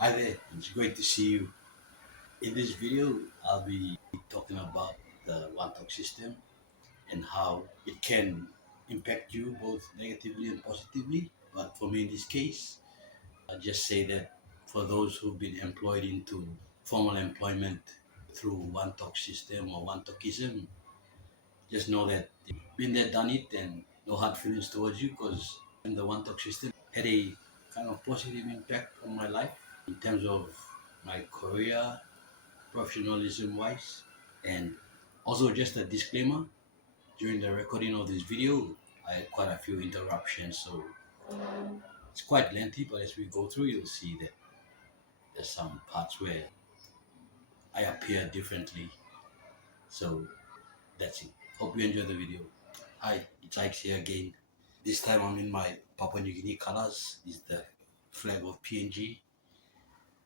Hi there, it's great to see you. In this video, I'll be talking about the Wantok system and how it can impact you both negatively and positively. But for me in this case, I'll just say that for those who've been employed into formal employment through Wantok system or Wantokism, just know that been there, done it, and no hard feelings towards you because the Wantok system had a kind of positive impact on my life in terms of my career, professionalism wise. And also, just a disclaimer, during the recording of this video, I had quite a few interruptions, so it's quite lengthy. But as we go through, you'll see that there's some parts where I appear differently. So that's it. Hope you enjoy the video. Hi, it's Ike here again. This time I'm in my Papua New Guinea colors. Is the flag of PNG.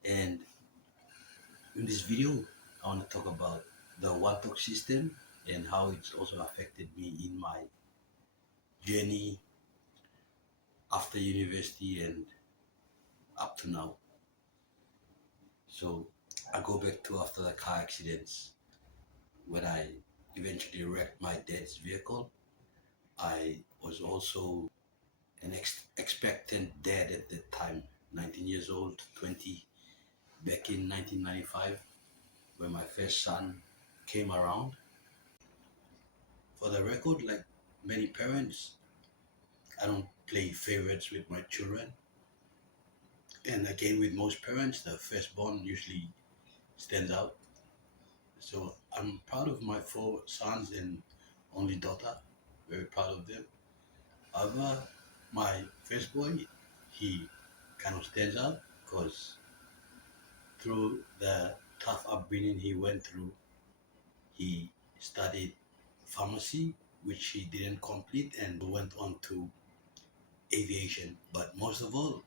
And in this video, I want to talk about the Wantok system and how it's also affected me in my journey after university and up to now. So I go back to after the car accidents when I eventually wrecked my dad's vehicle. I was also an expectant dad at that time, 19 years old, 20, back in 1995, when my first son came around. For the record, like many parents, I don't play favorites with my children. And again, with most parents, the firstborn usually stands out. So I'm proud of my four sons and only daughter, very proud of them. However, my first boy, he kind of stands out because through the tough upbringing he went through, he studied pharmacy, which he didn't complete, and went on to aviation. But most of all,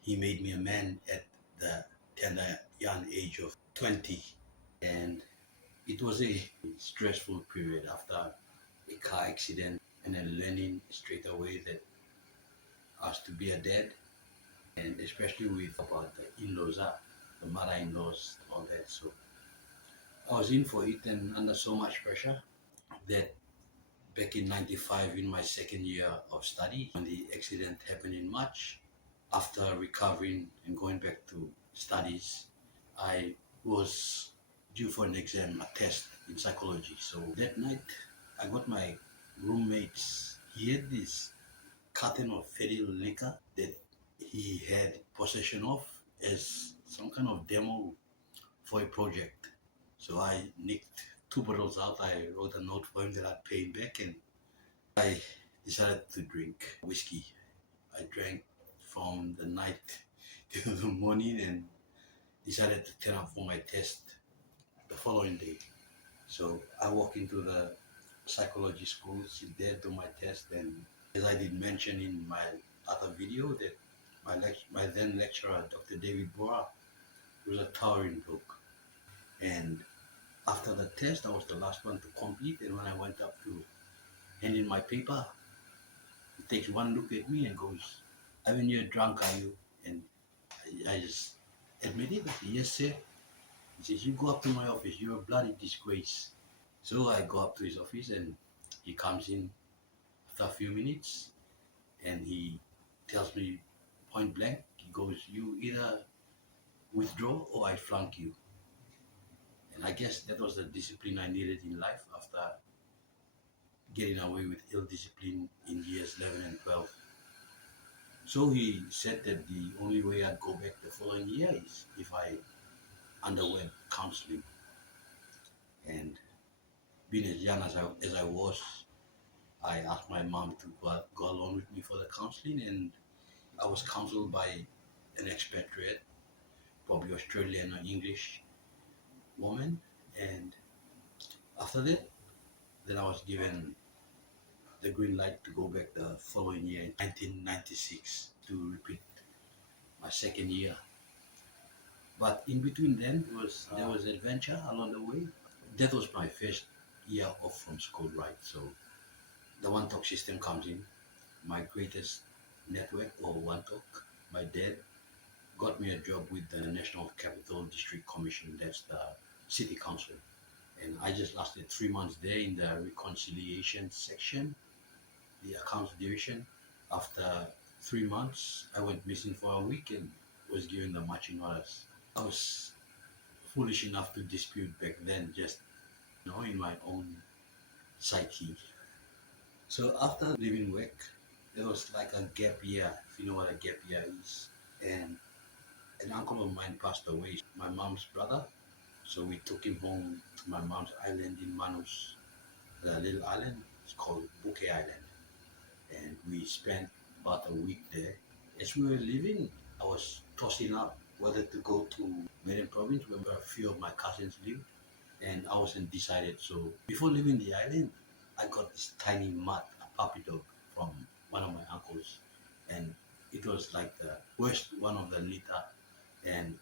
he made me a man at the tender young age of 20. And it was a stressful period after a car accident and then learning straight away that I was to be a dad, and especially with about the in-laws, the mother-in-laws, all that. So I was in for it and under so much pressure that back in 95 in my second year of study, when the accident happened in March, after recovering and going back to studies, I was due for an exam, a test in psychology. So that night, I got my roommates. He had this carton of feral liquor that he had possession of as some kind of demo for a project. So I nicked two bottles out. I wrote a note for him that I'd pay him back, and I decided to drink whiskey. I drank from the night till the morning and decided to turn up for my test the following day. So I walk into the psychology school, sit there, do my test, and as I did mention in my other video that my then lecturer, Dr. David Bora, was a towering bloke. And after the test, I was the last one to complete. And when I went up to hand in my paper, he takes one look at me and goes, "I mean, you're drunk, are you?" And I just admitted, I said, "Yes, sir." He says, "You go up to my office. You're a bloody disgrace." So I go up to his office and he comes in after a few minutes and he tells me point blank, he goes, "You either withdraw or I flunk you." And I guess that was the discipline I needed in life after getting away with ill discipline in years 11 and 12. So he said that the only way I'd go back the following year is if I underwent counseling. And being as young as I was, I asked my mom to go along with me for the counseling, and I was counseled by an expatriate, probably Australian or English woman. And after that, then I was given the green light to go back the following year in 1996 to repeat my second year. But in between then there was adventure along the way. That was my first year off from school, right? So the Wantok system comes in, my greatest network or Wantok, my dad, got me a job with the National Capital District Commission, that's the city council. And I just lasted 3 months there in the reconciliation section, the accounts division. After 3 months, I went missing for a week and was given the marching orders. I was foolish enough to dispute back then, just in my own psyche. So after leaving work, there was like a gap year, if you know what a gap year is. And an uncle of mine passed away, my mom's brother. So we took him home to my mom's island in Manus, the little island. It's called Bouquet Island. And we spent about a week there. As we were leaving, I was tossing up whether to go to Medan province where a few of my cousins live, and I wasn't decided. So before leaving the island, I got this tiny mutt, a puppy dog from one of my uncles, and it was like the worst one of the litter, and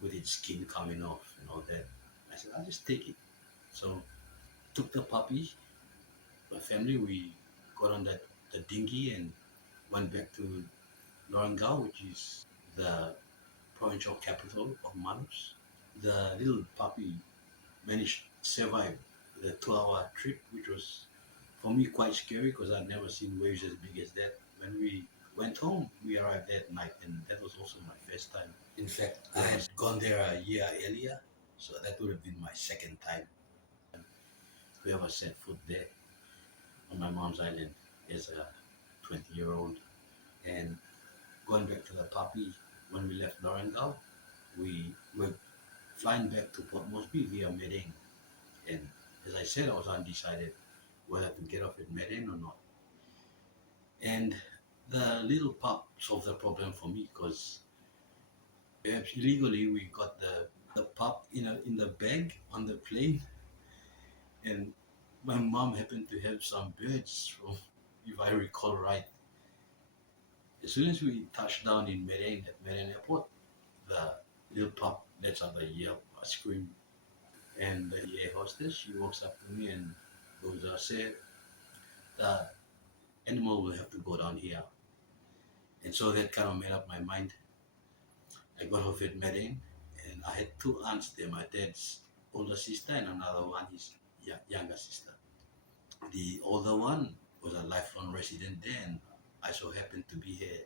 with its skin coming off and all that. I said, I'll just take it. So took the puppy, my family, we got on the dinghy and went back to Lorengau, which is the provincial capital of Manus. The little puppy managed to survive the 2-hour trip, which was for me quite scary because I'd never seen waves as big as that. When we went home, we arrived that night, and that was also my first time. In fact, I had gone there a year earlier, so that would have been my second time to ever set foot there on my mom's island as a 20-year-old. And going back to the puppy, when we left Lorengau, we were flying back to Port Moresby via Medan. And as I said, I was undecided whether to get off at Medan or not. And the little pup solved the problem for me because perhaps illegally we got the pup in the bag on the plane. And my mom happened to have some birds from, if I recall right. As soon as we touched down in Medan, at Medan Airport, the little pup lets out a yelp, a scream. And the air hostess, she walks up to me and goes, said, the animal will have to go down here. And so that kind of made up my mind. I got off at Medan, and I had two aunts there, my dad's older sister and another one, his younger sister. The older one was a lifelong resident there, and I so happened to be her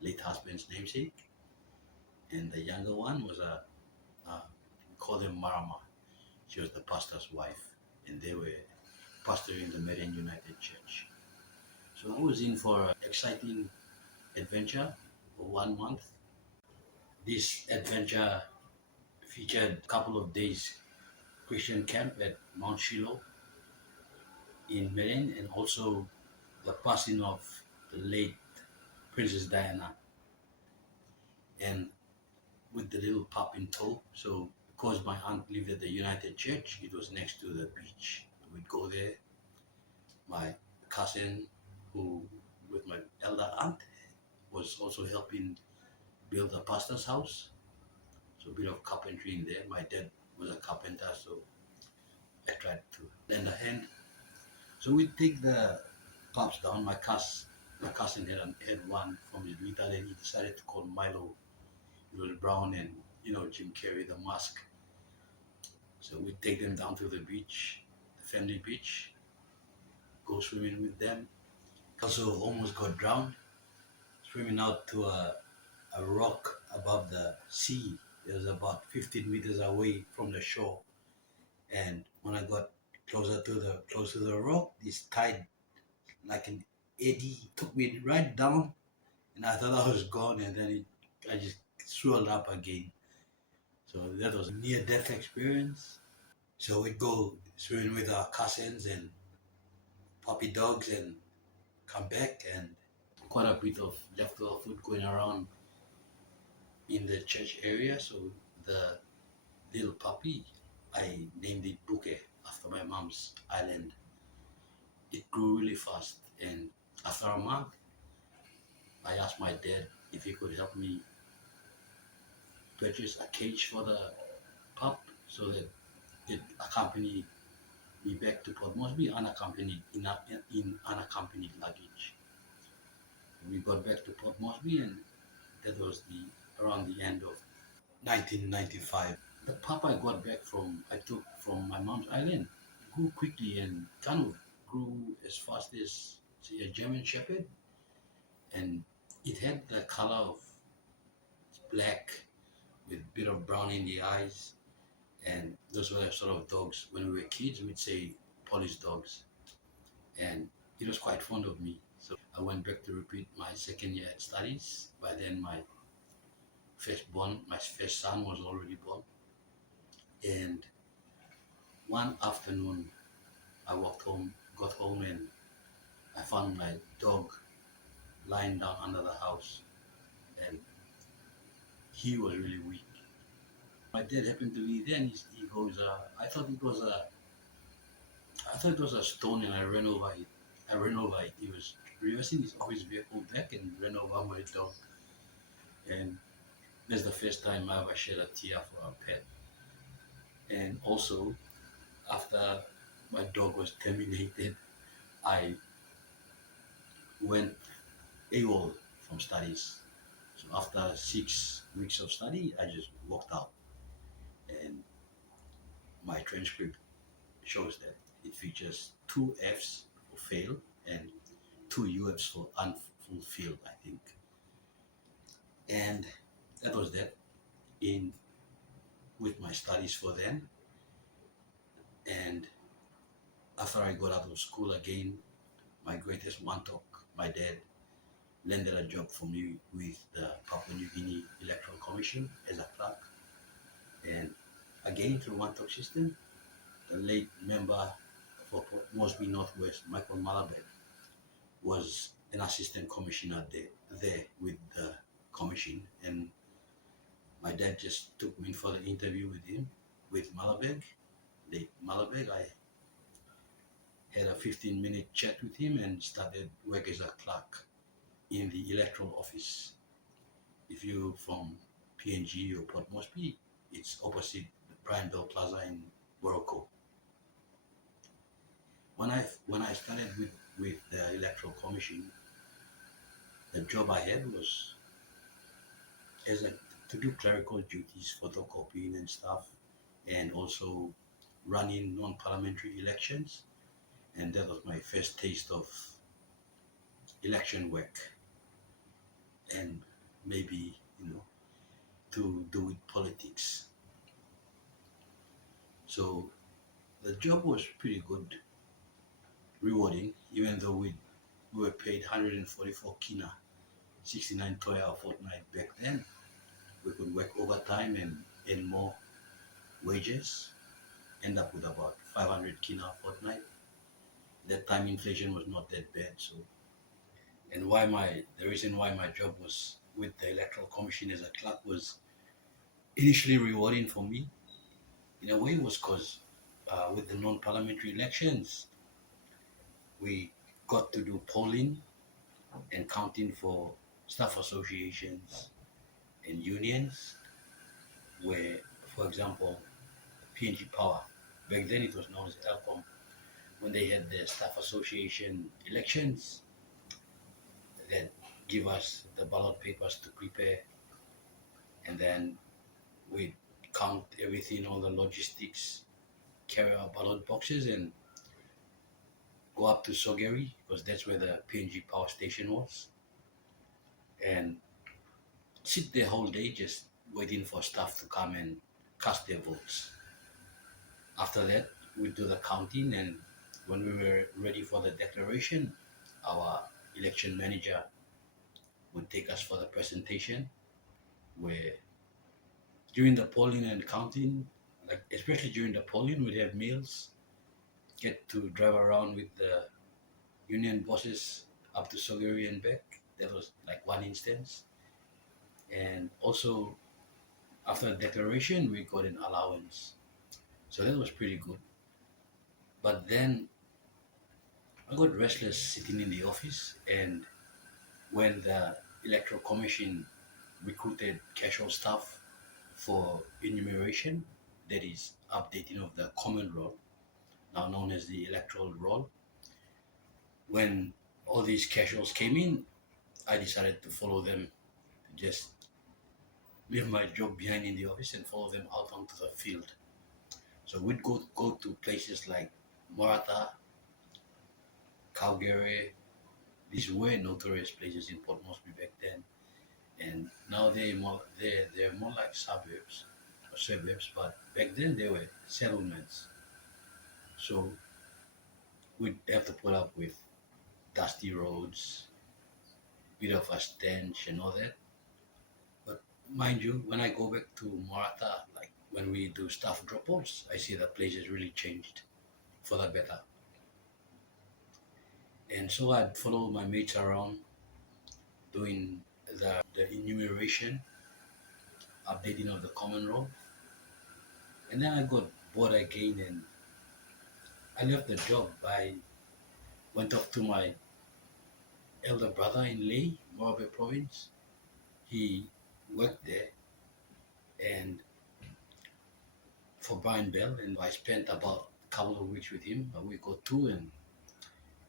late husband's namesake. And the younger one was we call them Marama. She was the pastor's wife, and they were pastoring the Medan United Church. So I was in for an exciting adventure for 1 month. This adventure featured a couple of days Christian camp at Mount Shiloh in Medan, and also the passing of the late Princess Diana, and with the little pup in tow. So because my aunt lived at the United Church, it was next to the beach. We'd go there. My cousin, who with my elder aunt, was also helping build the pastor's house. So a bit of carpentry in there. My dad was a carpenter, so I tried to lend a hand. So we take the pups down. My cousin had one from his little, and he decided to call Milo. He was brown and Jim Carrey, the mask. So we take them down to the beach, the family beach, go swimming with them. Also almost got drowned swimming out to a rock above the sea. It was about 15 meters away from the shore. And when I got closer to the rock, this tide, like an eddy, took me right down, and I thought I was gone, and then I just swirled up again. So that was a near-death experience. So we'd go swimming with our cousins and puppy dogs and come back, and quite a bit of leftover food going around in the church area. So the little puppy, I named it Bouquet after my mom's island. It grew really fast, and after a month, I asked my dad if he could help me purchase a cage for the pup so that it accompanied me back to Port Moresby unaccompanied in unaccompanied luggage. We got back to Port Moresby, and that was the around the end of 1995. The pup I got back I took from my mom's island grew quickly and kind of grew as fast as, say, a German Shepherd. And it had the color of black with a bit of brown in the eyes. And those were the sort of dogs, when we were kids, we'd say police dogs. And it was quite fond of me. So I went back to repeat my second year at studies. By then, my first son was already born. And one afternoon, I got home, and I found my dog lying down under the house, and he was really weak. My dad happened to be there, and he goes, I thought it was a stone, and I ran over it. He was reversing his office vehicle back and ran over my dog. And that's the first time I ever shed a tear for a pet. And also, after my dog was terminated, I went AWOL from studies. So after 6 weeks of study, I just walked out. And my transcript shows that it features 2 Fs for fail and 2 UFs for unfulfilled, I think. And that was that in with my studies for then. And after I got out of school again, my greatest Wantok, my dad, landed a job for me with the Papua New Guinea Electoral Commission as a clerk. And again, through Wantok system, the late member for Port Moresby Northwest, Michael Malabek, was an assistant commissioner there with the commission. And my dad just took me in for the interview with him, with Malabek, late Malabek. I had a 15-minute chat with him and started work as a clerk in the electoral office. If you're from PNG or Port Moresby, it's opposite the Brian Bell Plaza in Morocco. When I started with the electoral commission, the job I had was to do clerical duties, photocopying and stuff, and also running non-parliamentary elections. And that was my first taste of election work, and maybe, to do with politics. So the job was pretty good, rewarding, even though we were paid 144 kina, 69 toya a fortnight back then. We could work overtime and earn more wages, end up with about 500 kina a fortnight. That time inflation was not that bad. So, and the reason why my job was with the Electoral Commission as a clerk was initially rewarding for me, in a way, was because with the non-parliamentary elections, we got to do polling and counting for staff associations and unions, where, for example, PNG Power, back then it was known as ELCOM, when they had their staff association elections, that give us the ballot papers to prepare, and then we count everything, all the logistics, carry our ballot boxes and go up to Sogeri, because that's where the PNG power station was, and sit there whole day just waiting for staff to come and cast their votes. After that, we do the counting, and when we were ready for the declaration, our election manager would take us for the presentation, where during the polling and counting, like especially during the polling, we'd have meals, get to drive around with the union bosses up to Sogeri and back. That was like one instance. And also, after the declaration, we got an allowance. So that was pretty good. But then I got restless sitting in the office, and when the Electoral Commission recruited casual staff for enumeration, that is updating of the common roll, now known as the electoral roll, when all these casuals came in, I decided to follow them, to just leave my job behind in the office and follow them out onto the field. So we'd go to places like Morata, Calgary. These were notorious places in Port Moresby back then, and now they're more like suburbs. But back then they were settlements. So we'd have to put up with dusty roads, bit of a stench and all that. But mind you, when I go back to Morata, like when we do staff drop-offs, I see the place has really changed for the better. And so I'd follow my mates around doing the enumeration, updating of the common roll. And then I got bored again and I left the job. I went off to my elder brother in Ley, Morobe province. He worked there and for Brian Bell, and I spent about a couple of weeks with him, a week or two, and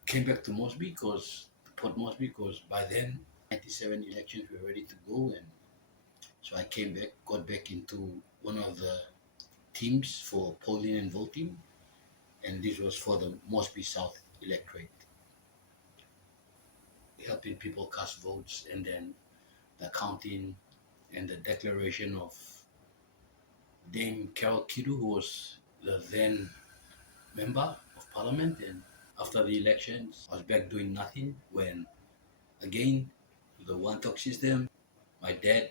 came back to Port Moresby, because by then 97 elections were ready to go, and so I came back, got back into one of the teams for polling and voting, and this was for the Moresby South electorate, helping people cast votes, and then the counting and the declaration of Dame Carol Kidu, who was the then member of parliament. And after the elections, I was back doing nothing when, again, the Wantok system, my dad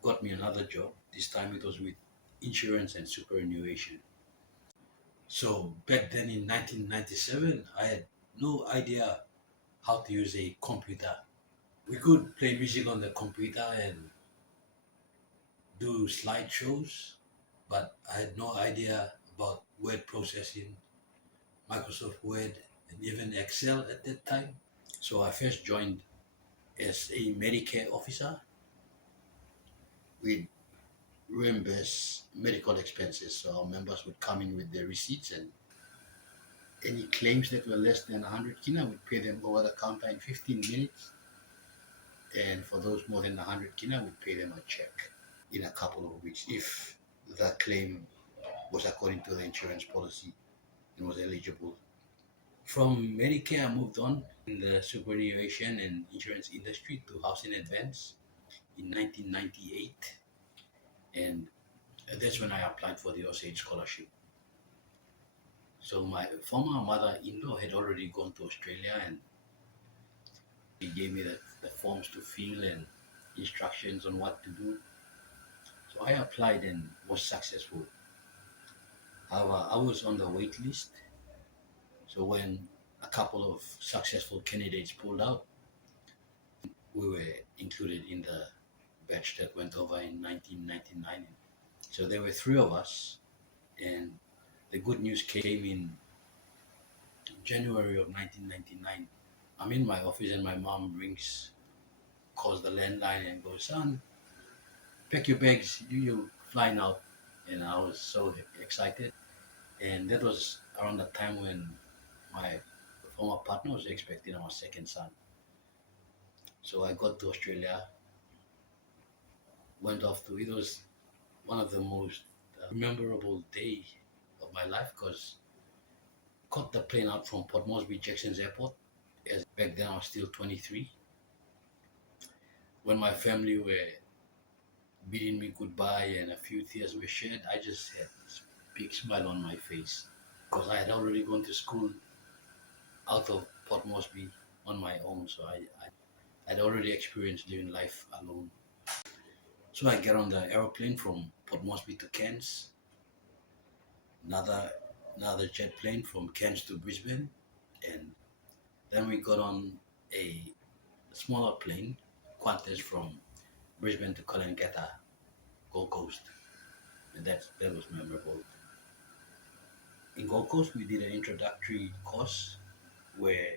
got me another job. This time it was with insurance and superannuation. So back then in 1997, I had no idea how to use a computer. We could play music on the computer and do slideshows, but I had no idea about word processing, Microsoft Word, and even Excel at that time. So I first joined as a Medicare officer. We'd reimburse medical expenses. So our members would come in with their receipts, and any claims that were less than 100 kina, we'd pay them over the counter in 15 minutes. And for those more than 100 kina, we'd pay them a check in a couple of weeks if the claim was according to the insurance policy and was eligible. From Medicare, I moved on in the superannuation and insurance industry to Housing Advance in 1998. And that's when I applied for the Osage Scholarship. So my former mother-in-law had already gone to Australia, and he gave me the forms to fill and instructions on what to do. So I applied and was successful. However, I was on the wait list. So when a couple of successful candidates pulled out, we were included in the batch that went over in 1999. So there were three of us, and the good news came in January of 1999. I'm in my office and my mom calls the landline and goes, "Son, pack your bags, you're flying out." And I was so excited. And that was around the time when my former partner was expecting our second son. So I got to Australia, it was one of the most memorable day of my life, because caught the plane out from Port Moresby Jackson's airport, as back then I was still 23. When my family were bidding me goodbye and a few tears were shed, I just had this big smile on my face, because I had already gone to school out of Port Moresby on my own. So I'd already experienced living life alone. So I get on the aeroplane from Port Moresby to Cairns, another jet plane from Cairns to Brisbane, and then we got on a smaller plane, Qantas, from Brisbane to Coolangatta, Gold Coast, and that was memorable. In Gold Coast, we did an introductory course where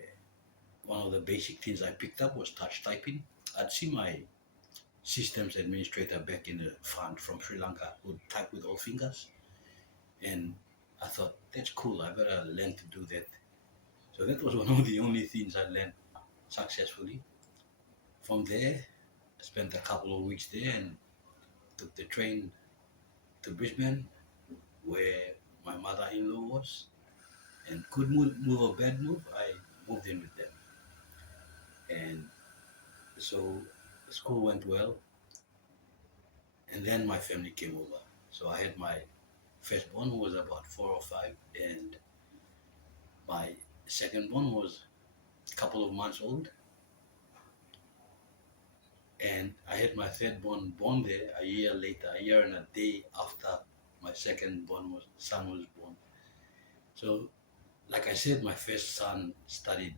one of the basic things I picked up was touch typing. I'd see my systems administrator back in the front from Sri Lanka who type with all fingers, and I thought, that's cool, I better learn to do that. So that was one of the only things I learned successfully. From there, I spent a couple of weeks there, and took the train to Brisbane, where my mother-in-law was, and could move a bad move. I moved in with them, and so the school went well. And then my family came over. So I had my firstborn, who was about 4 or 5, and my secondborn was a couple of months old, and I had my thirdborn born there a year later, a year and a day after my son was born. So, like I said, my first son studied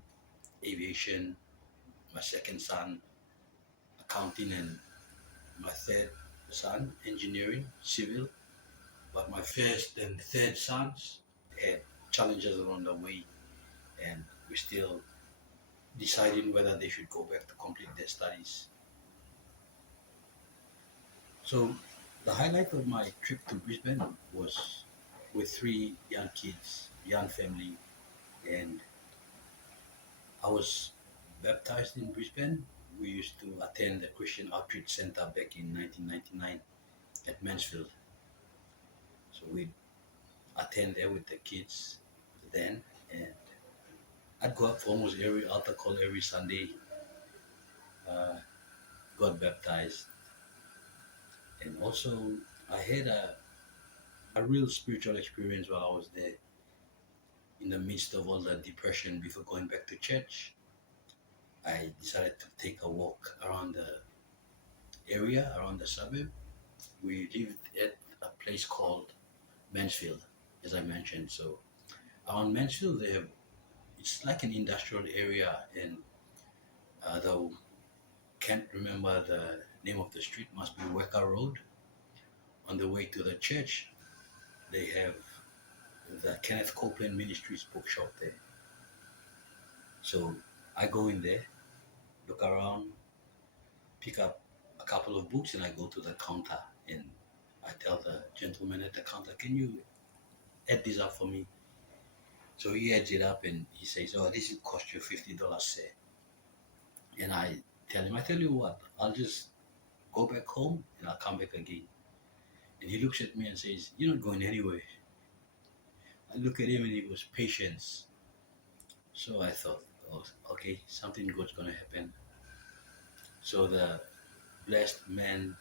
aviation, my second son accounting, and my third son engineering, civil. But my first and third sons had challenges along the way, and we're still deciding whether they should go back to complete their studies. So the highlight of my trip to Brisbane was with 3 young kids, young family, and I was baptized in Brisbane. We used to attend the Christian Outreach Center back in 1999 at Mansfield. So we'd attend there with the kids then, and I'd go up for almost every altar call every Sunday, uh, got baptized, and also I had a real spiritual experience while I was there. In the midst of all the depression before going back to church, I decided to take a walk around the area, around the suburb. We lived at a place called Mansfield, as I mentioned. So around Mansfield, it's like an industrial area, and though can't remember the name of the street, must be Weka Road. On the way to the church, they have the Kenneth Copeland Ministries bookshop there. So I go in there, look around, pick up a couple of books, and I go to the counter and I tell the gentleman at the counter, "Can you add this up for me?" So he adds it up and he says, "Oh, this will cost you $50, sir." And I tell him, "I tell you what, I'll just go back home and I'll come back again." And he looks at me and says, "You're not going anywhere." I look at him and he was patience. So I thought, oh, okay, something good's gonna happen. So the blessed man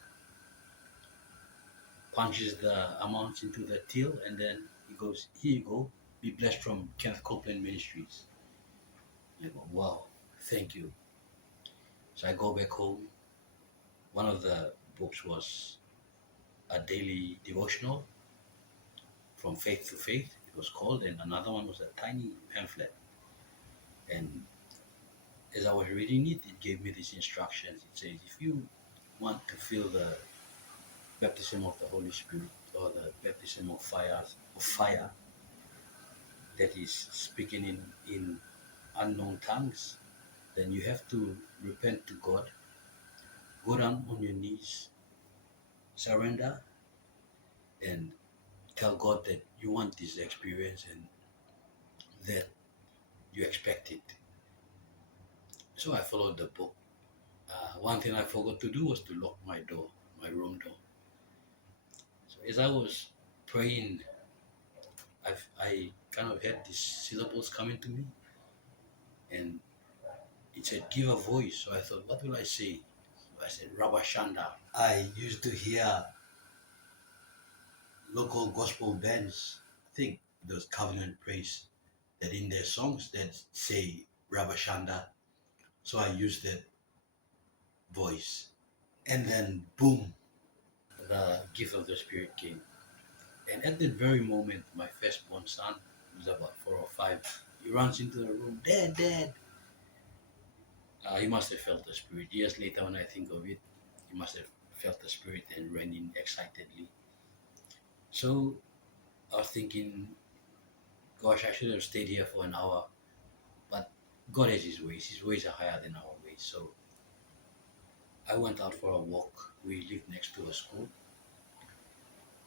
punches the amounts into the till, and then he goes, "Here you go, be blessed from Kenneth Copeland Ministries." I go, "Wow, thank you." So I go back home. One of the books was a daily devotional from faith to faith, it was called, and another one was a tiny pamphlet. And as I was reading it, it gave me these instructions. It says, if you want to feel the baptism of the Holy Spirit, or the baptism of fire that is speaking in unknown tongues, then you have to repent to God, go down on your knees, surrender, and tell God that you want this experience and that you expect it. So I followed the book. One thing I forgot to do was to lock my door, my room door. So as I was praying, I kind of had these syllables coming to me, and it said, "Give a voice." So I thought, what will I say? So I said, "Rabashanda." I used to hear local gospel bands, I think those Covenant Praise, that in their songs that say Rabashanda. So I used that voice. And then, boom, the gift of the Spirit came. And at that very moment, my firstborn son, who's about 4 or 5, he runs into the room, "Dad, Dad." He must have felt the Spirit. Years later, when I think of it, he must have felt the Spirit and ran in excitedly. So I was thinking, gosh, I should have stayed here for an hour. But God has His ways. His ways are higher than our ways. So I went out for a walk. We lived next to a school,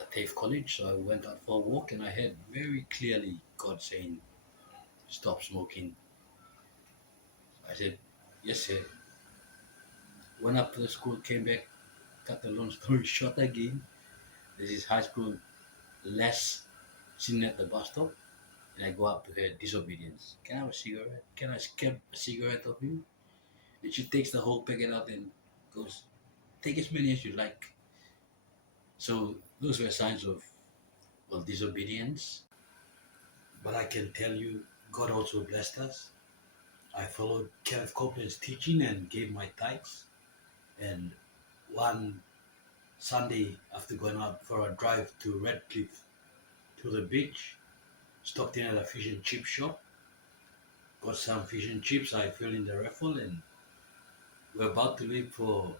a TAFE college. So I went out for a walk and I heard very clearly God saying, "Stop smoking." I said, "Yes, sir." Went up to the school, came back, cut the long story short again, this is high school less sitting at the bus stop, and I go up to her, disobedience. Can I have a cigarette? Can I skip a cigarette of you? And she takes the whole packet out and goes, take as many as you like. So those were signs of, well, disobedience. But I can tell you, God also blessed us. I followed Kenneth Copeland's teaching and gave my tithes. And one Sunday, after going out for a drive to Redcliffe to the beach, stopped in at a fish and chip shop, got some fish and chips. I filled in the raffle, and we're about to leave for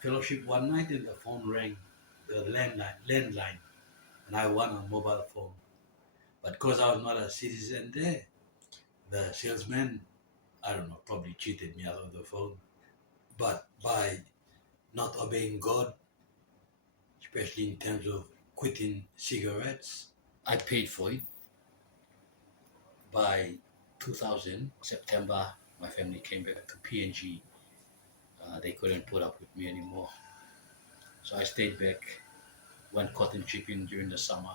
fellowship one night, and the phone rang, the landline, and I won a mobile phone. But because I was not a citizen there, the salesman, I don't know, probably cheated me out of the phone. But by not obeying God, especially in terms of quitting cigarettes, I paid for it. By 2000, September, my family came back to PNG. They couldn't put up with me anymore. So I stayed back, went cotton chipping during the summer,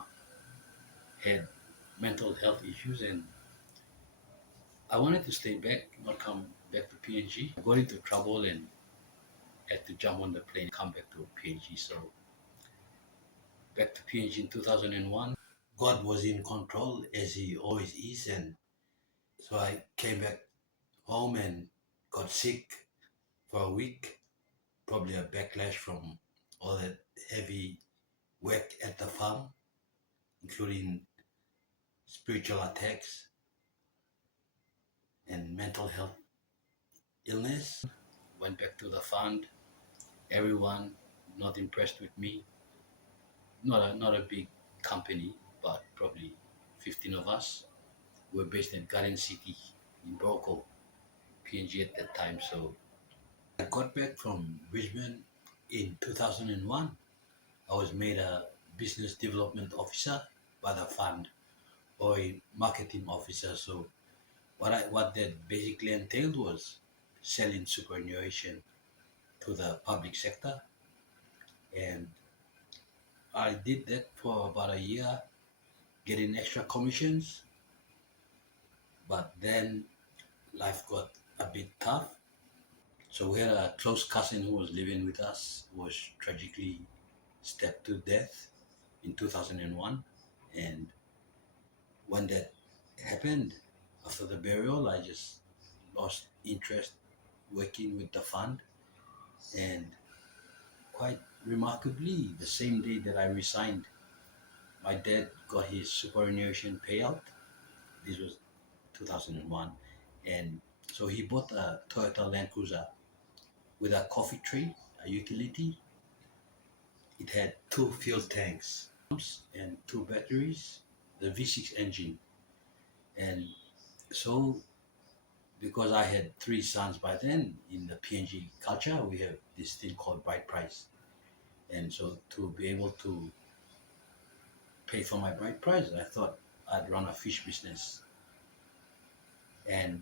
had mental health issues, and I wanted to stay back, not come back to PNG. I got into trouble and had to jump on the plane, come back to PNG. So back to PNG in 2001. God was in control as He always is, and so I came back home and got sick for a week. Probably a backlash from all that heavy work at the farm, including spiritual attacks and mental health illness. Went back to the fund. Everyone not impressed with me. Not a big company, but probably 15 of us. We're based in Garden City in Broco, PNG at that time. So I got back from Brisbane in 2001. I was made a business development officer by the fund, or a marketing officer. So what that basically entailed was selling superannuation to the public sector, and I did that for about a year, getting extra commissions. But then life got a bit tough. So we had a close cousin who was living with us, who was tragically stabbed to death in 2001. And when that happened, after the burial, I just lost interest working with the fund. And quite remarkably, the same day that I resigned, my dad got his superannuation payout. This was 2001. And so he bought a Toyota Land Cruiser with a coffee tray, a utility. It had two fuel tanks and two batteries, the V6 engine. And so, because I had three sons by then, in the PNG culture, we have this thing called bride price. And so, to be able to pay for my bride price, I thought I'd run a fish business. And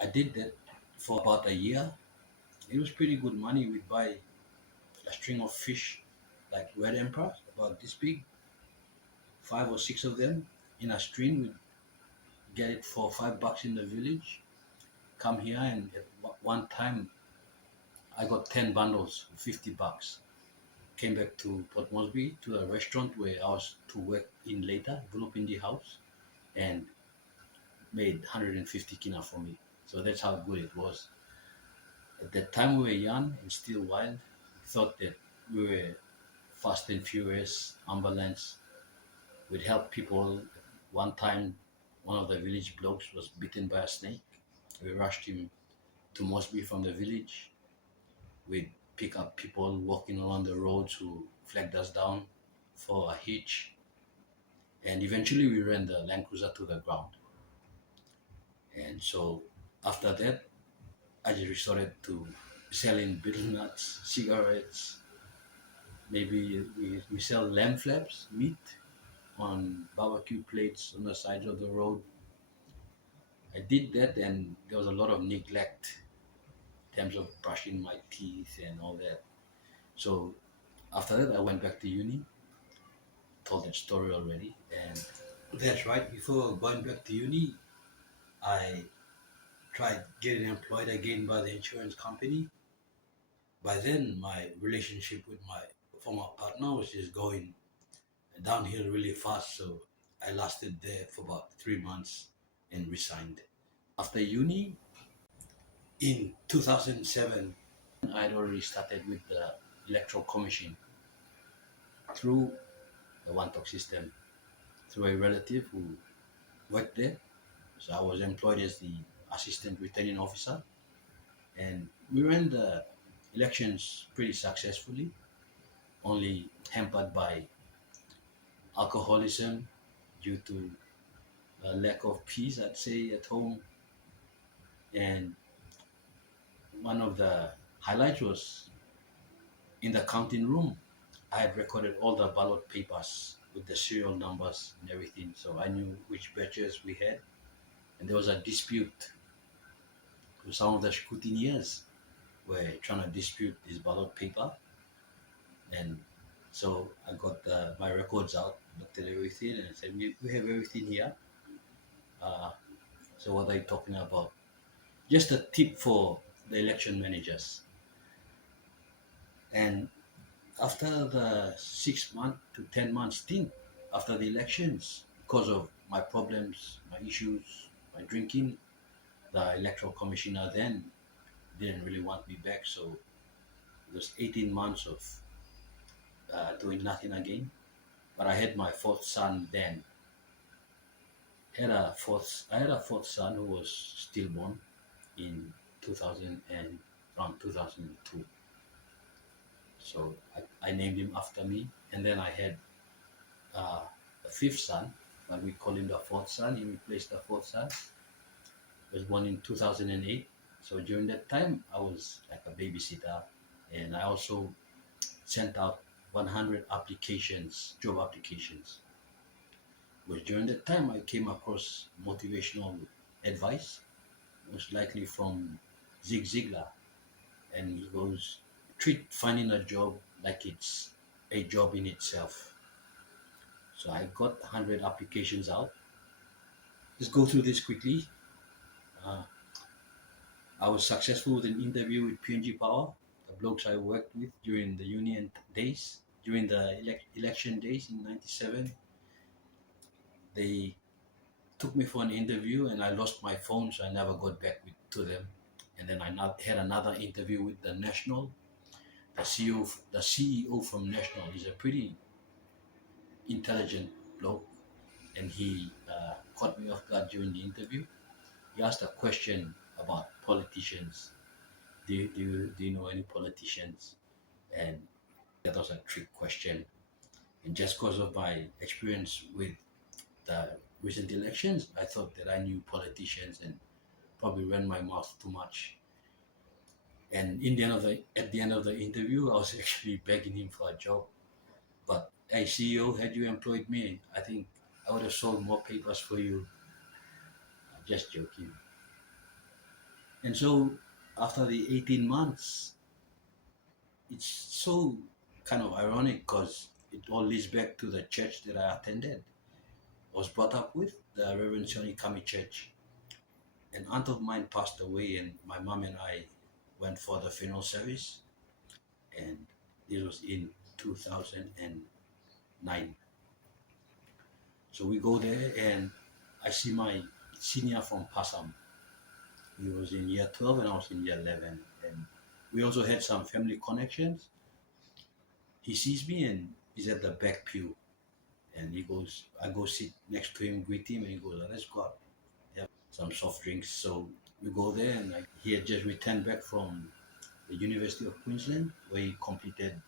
I did that for about a year. It was pretty good money. We'd buy a string of fish, like red emperor, about this big, 5 or 6 of them in a string. We'd get it for $5 in the village. Come here, and at one time I got 10 bundles for $50. Came back to Port Moresby to a restaurant where I was to work in later, grew up in the house, and made 150 kina for me. So that's how good it was. At that time, we were young and still wild. We thought that we were fast and furious, ambulance. We'd help people. One time, one of the village blokes was bitten by a snake. We rushed him to Moresby from the village. We'd pick up people walking along the roads who flagged us down for a hitch. And eventually we ran the Land Cruiser to the ground. And so after that, I just resorted to selling betel nuts, cigarettes. Maybe we sell lamb flaps, meat, on barbecue plates on the sides of the road. I did that, and there was a lot of neglect in terms of brushing my teeth and all that. So After that, I went back to uni, told that story already. And That's right. Before going back to uni, I tried getting employed again by the insurance company. By then, my relationship with my former partner was just going downhill really fast. So I lasted there for about 3 months and resigned. after uni, In 2007, I had already started with the electoral commission through the Wantok system, through a relative who worked there. So I was employed as the assistant returning officer, and we ran the elections pretty successfully, only hampered by alcoholism due to a lack of peace, I'd say, at home. And one of the highlights was in the counting room. I had recorded all the ballot papers with the serial numbers and everything, so I knew which batches we had. And there was a dispute with some of the scrutineers were trying to dispute this ballot paper. And so I got my records out, looked at everything, and I said, we have everything here. Uh, so what are you talking about? Just a tip for the election managers. And after the 6 month to 10 month stint after the elections, because of my problems, my issues, my drinking, the electoral commissioner then didn't really want me back. So it was 18 months of doing nothing again. But I had my fourth son then. I had a fourth son who was stillborn in 2000 and around 2002. So I named him after me, and then I had uh, a fifth son, but we call him the fourth son. He replaced the fourth son. He was born in 2008. So during that time, I was like a babysitter, and I also sent out 100 applications, job applications. But during that time, I came across motivational advice, most likely from Zig Ziglar, and he goes, treat finding a job like it's a job in itself. So I got 100 applications out. Let's go through this quickly. Uh, I was successful with an interview with PNG Power, the blokes I worked with during the union days, during the election days in '97. They took me for an interview and I lost my phone, so I never got back to them. And then I had another interview with the National, the CEO from National. He's a pretty intelligent bloke, and he caught me off guard during the interview. He asked a question about politicians. Do you know any politicians? And that was a trick question. And just because of my experience with the recent elections, I thought that I knew politicians and probably ran my mouth too much. And at the end of the interview, I was actually begging him for a job. But hey, CEO, had you employed me, I think I would have sold more papers for you. Just joking. And so after the 18 months, it's so kind of ironic because it all leads back to the church that I attended. I was brought up with the Reverend Shoni Kami Church. An aunt of mine passed away, and my mom and I went for the funeral service. And this was in 2009. So we go there, and I see my senior from Passam. He was in year 12, and I was in year 11. And we also had some family connections. He sees me, and he's at the back pew. And he goes, I go sit next to him, greet him, and he goes, let's go out, have some soft drinks. So we go there, and he had just returned back from the University of Queensland, where he completed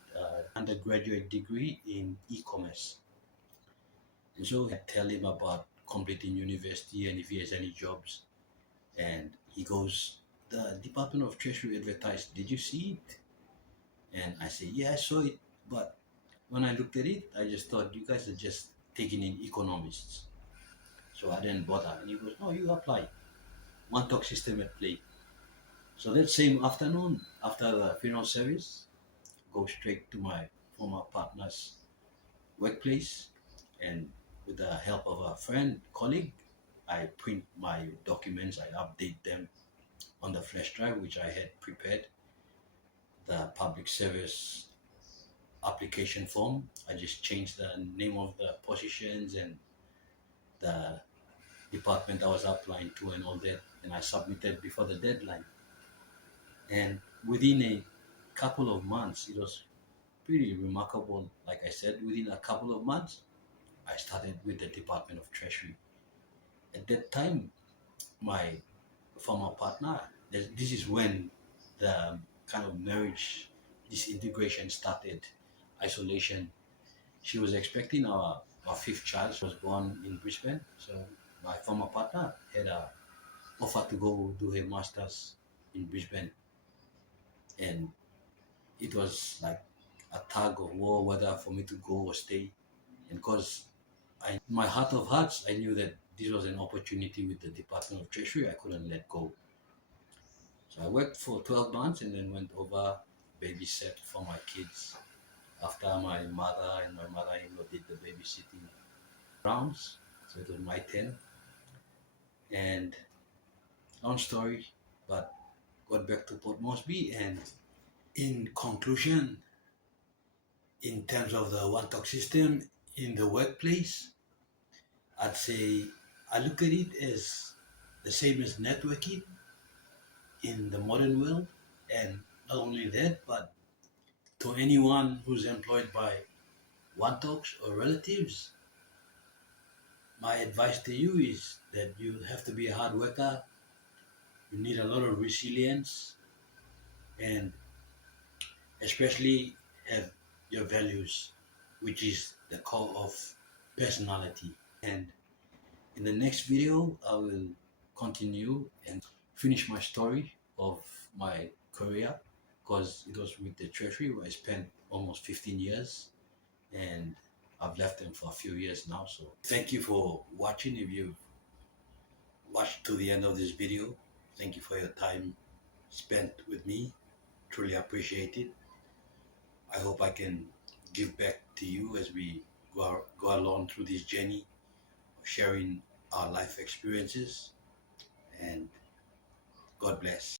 undergraduate degree in e-commerce. And so I tell him about completing university and if he has any jobs. And he goes, the Department of Treasury advertised, did you see it? And I say, yeah, I saw it. But when I looked at it, I just thought you guys are just taking in economists. So I didn't bother. And he goes, no, you apply. Wantok system at play. So that same afternoon, after the funeral service, go straight to my former partner's workplace, and with the help of a friend, colleague, I print my documents, I update them on the flash drive which I had prepared, the public service application form. I just changed the name of the positions and the department I was applying to and all that, and I submitted before the deadline. And within a couple of months, it was pretty remarkable. Like I said, within a couple of months, I started with the Department of Treasury. At that time, my former partner, this is when the kind of marriage disintegration started, isolation. She was expecting our fifth child. She was born in Brisbane. So my former partner had a offer to go do her master's in Brisbane, and it was like a tug of war whether for me to go or stay. And because in my heart of hearts, I knew that this was an opportunity with the Department of Treasury I couldn't let go. So I worked for 12 months and then went over, babysat for my kids after my mother and my mother-in-law did the babysitting rounds. So it was my turn. And long story, but got back to Port Moresby. And in conclusion, in terms of the Wantok system in the workplace, I'd say I look at it as the same as networking in the modern world. And not only that, but to anyone who's employed by Wantoks or relatives, my advice to you is that you have to be a hard worker. You need a lot of resilience, and especially have your values, which is the core of personality. And in the next video, I will continue and finish my story of my career, because it was with the Treasury where I spent almost 15 years, and I've left them for a few years now. So thank you for watching. If you watched to the end of this video, thank you for your time spent with me. Truly appreciate it. I hope I can give back to you as we go along through this journey of sharing our life experiences. And God bless.